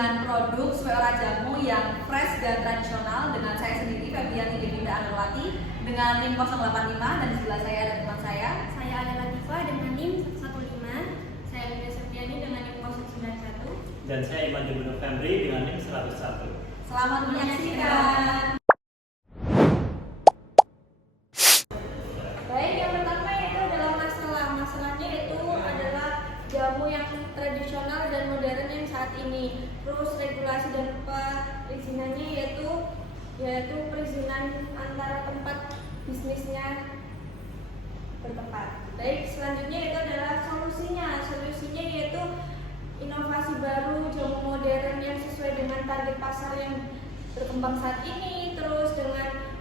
dengan produk Sueora Jamu yang fresh dan tradisional dengan saya sendiri Febiani Devinda Anurwati dengan NIM 085 dan di sebelah saya ada teman saya. Saya Alia Latifa dengan NIM 115. Saya Linda Septiani dengan NIM 091. Dan saya Iman Jumbo Febri dengan NIM 101. Selamat menyaksikan. Baik, yang pertama itu adalah masalahnya itu adalah jamu yang tradisional dan modern yang saat ini. Terus regulasi dan perizinannya yaitu perizinan antara tempat bisnisnya bertempat. Baik, selanjutnya itu adalah solusinya yaitu inovasi baru jamu modern yang sesuai dengan target pasar yang berkembang saat ini, terus dengan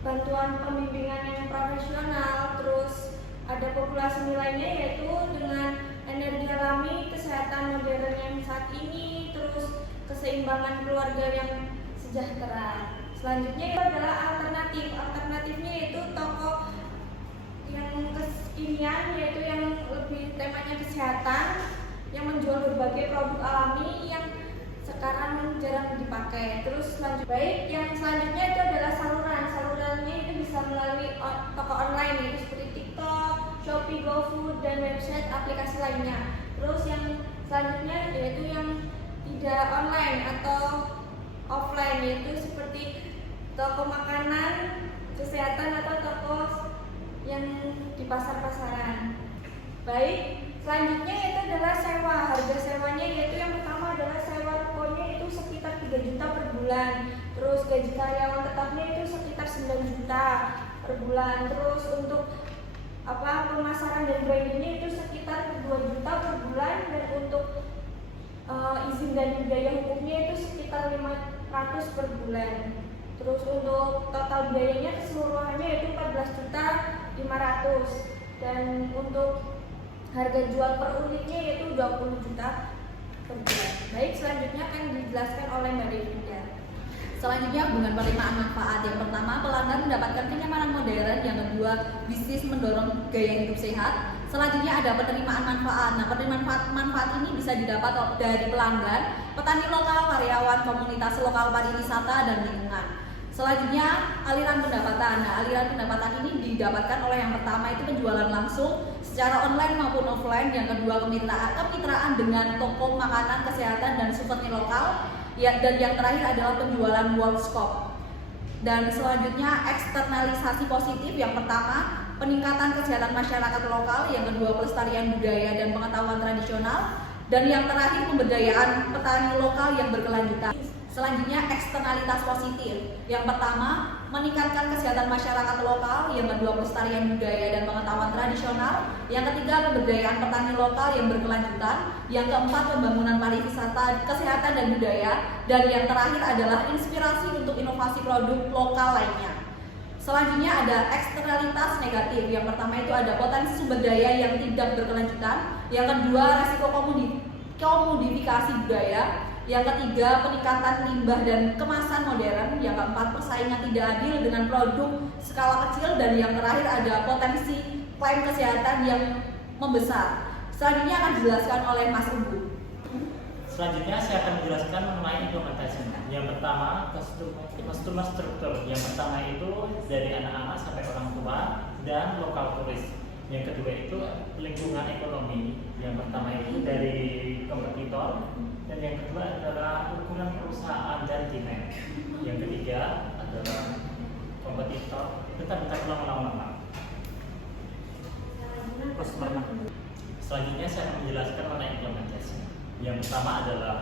bantuan pembimbingan yang profesional, terus ada populasi nilainya yaitu dengan energi alami, kesehatan modern yang saat ini, terus keseimbangan keluarga yang sejahtera. Selanjutnya itu adalah alternatifnya yaitu toko yang kekinian, yaitu yang lebih temanya kesehatan, yang menjual berbagai produk alami yang sekarang jarang dipakai. Terus yang selanjutnya itu adalah salurannya itu bisa melalui toko online yaitu seperti TikTok, Shopee, GoFood, dan website aplikasi lainnya. Terus yang selanjutnya yaitu yang tidak online atau offline, yaitu seperti toko makanan, kesehatan, atau toko yang di pasar-pasaran. Baik, selanjutnya itu adalah sewa. Harga sewanya yaitu yang pertama adalah sewa rukonya itu sekitar 3 juta per bulan. Terus gaji karyawan tetapnya itu sekitar 9 juta per bulan. Terus untuk pemasaran dan brandingnya itu sekitar 2 juta per bulan, dan untuk izin dan biaya hukumnya itu sekitar 500 per bulan. Terus untuk total biayanya keseluruhannya itu 14 juta 500, dan untuk harga jual per unitnya yaitu 20 juta per bulan. Baik, selanjutnya akan dijelaskan oleh Mbak Devinda. Selanjutnya hubungan penerimaan manfaat. Yang pertama, pelanggan mendapatkan kenyamanan modern. Yang kedua, bisnis mendorong gaya hidup sehat. Selanjutnya ada penerimaan manfaat. Nah, penerimaan manfaat ini bisa didapat dari pelanggan, petani lokal, karyawan, komunitas lokal, pariwisata, dan lingkungan. Selanjutnya, aliran pendapatan. Nah, aliran pendapatan ini didapatkan oleh yang pertama itu penjualan langsung secara online maupun offline. Yang kedua, kemitraan dengan toko makanan, kesehatan, dan souvenir lokal. Dan yang terakhir adalah penjualan one stop. Dan selanjutnya eksternalisasi positif. Yang pertama, peningkatan kesehatan masyarakat lokal. Yang kedua, pelestarian budaya dan pengetahuan tradisional. Dan yang terakhir, pemberdayaan petani lokal yang berkelanjutan. Selanjutnya, eksternalitas positif. Yang pertama, meningkatkan kesehatan masyarakat lokal. Yang kedua, pelestarian budaya dan pengetahuan tradisional. Yang ketiga, pemberdayaan petani lokal yang berkelanjutan. Yang keempat, pembangunan pariwisata, kesehatan, dan budaya. Dan yang terakhir adalah inspirasi untuk inovasi produk lokal lainnya. Selanjutnya ada eksternalitas negatif. Yang pertama itu ada potensi sumber daya yang tidak berkelanjutan. Yang kedua, resiko komodifikasi budaya. Yang ketiga, peningkatan limbah dan kemasan modern. Yang keempat, persaingan tidak adil dengan produk skala kecil. Dan yang terakhir ada potensi klaim kesehatan yang membesar. Selanjutnya akan dijelaskan oleh Mas Ibu. Selanjutnya saya akan menjelaskan mengenai implementasinya. Yang pertama, customer structure. Yang pertama itu dari anak-anak sampai orang tua dan lokal turis. Yang kedua itu lingkungan ekonomi. Yang pertama itu dari kompetitor. Dan yang kedua adalah ukuran perusahaan dan demand. Yang ketiga adalah kompetitor. Bentar, ulang. Selanjutnya saya akan menjelaskan mengenai implementasi. Yang pertama adalah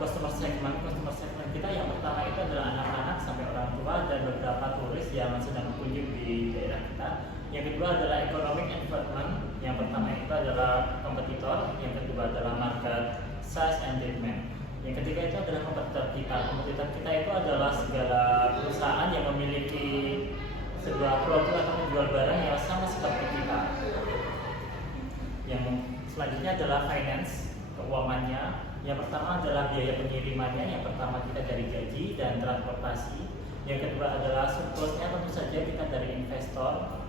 customer segment. Customer segment kita yang pertama itu adalah anak-anak sampai orang tua dan beberapa turis yang sedang berkunjung di daerah kita. Yang kedua adalah economic environment. Yang pertama itu adalah kompetitor. Yang kedua adalah market size and demand. Yang ketiga itu adalah kompetitor kita. Kompetitor kita itu adalah segala perusahaan yang memiliki sebuah produk atau menjual barang yang sama seperti kita. Yang selanjutnya adalah finance, keuangannya. Yang pertama adalah biaya pengirimannya. Yang pertama kita dari gaji dan transportasi. Yang kedua adalah surplusnya, tentu saja kita dari investor.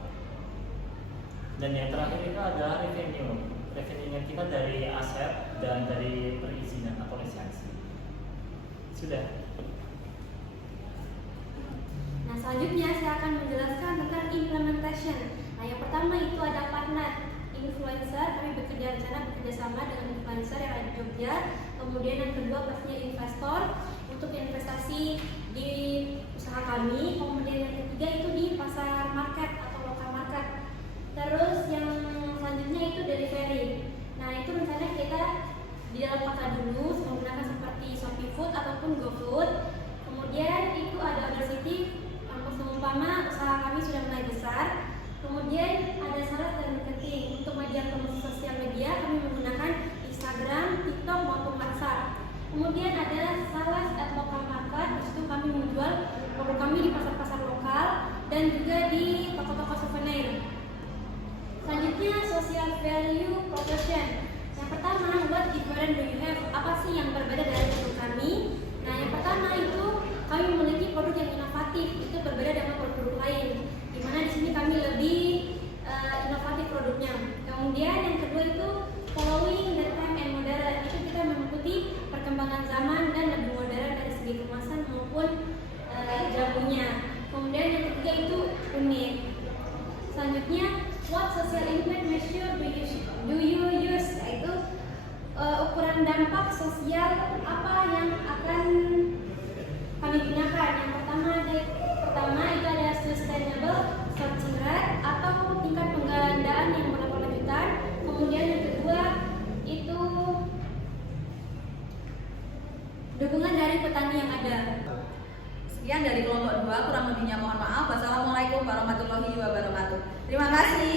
Dan yang terakhir itu adalah revenue. Revenue kita dari aset dan dari perizinan atau lisensi. Sudah. Nah, selanjutnya saya akan menjelaskan tentang implementation. Nah, yang pertama itu ada partner influencer. Kami bekerja sama dengan influencer yang ada di Jogja. Kemudian yang kedua pastinya investor untuk investasi di usaha kami. Kemudian yang ketiga itu di pasar market atau lokal market. Terus yang selanjutnya itu delivery. Nah, itu rencana kita di dalam kota dulu menggunakan seperti Shopee Food ataupun GoFood. Kemudian itu ada Order City. Umpama usaha kami sudah mulai besar. Kemudian ada syarat dan marketing. Untuk media promosi sosial media kami menggunakan Instagram, TikTok maupun WhatsApp. Kemudian ada sales at local market. Di situ kami menjual produk kami di pasar-pasar lokal dan juga di toko-toko souvenir. Selanjutnya social value proposition. Yang pertama, what different do you have? Apa sih yang berbeda dari produk kami? Nah, yang pertama itu kami memiliki produk yang inovatif, itu berbeda dengan produk lain. Di mana di sini kami lebih inovatif produknya. Kemudian yang kedua itu following the time and modern. Itu kita mengikuti perkembangan zaman dan lebih modern dari segi kemasan maupun jamunya. Kemudian yang ketiga itu unik. Selanjutnya, what social impact measure do you use? Yaitu ukuran dampak sosial apa yang akan kami gunakan. Yang pertama itu ada sustainable sourcing rate atau tingkat penggandaan yang berkelanjutan. Kemudian yang kedua itu dukungan dari petani yang ada. Sekian dari kelompok 2, kurang lebihnya mohon maaf. Wassalamualaikum warahmatullahi wabarakatuh. Terima kasih.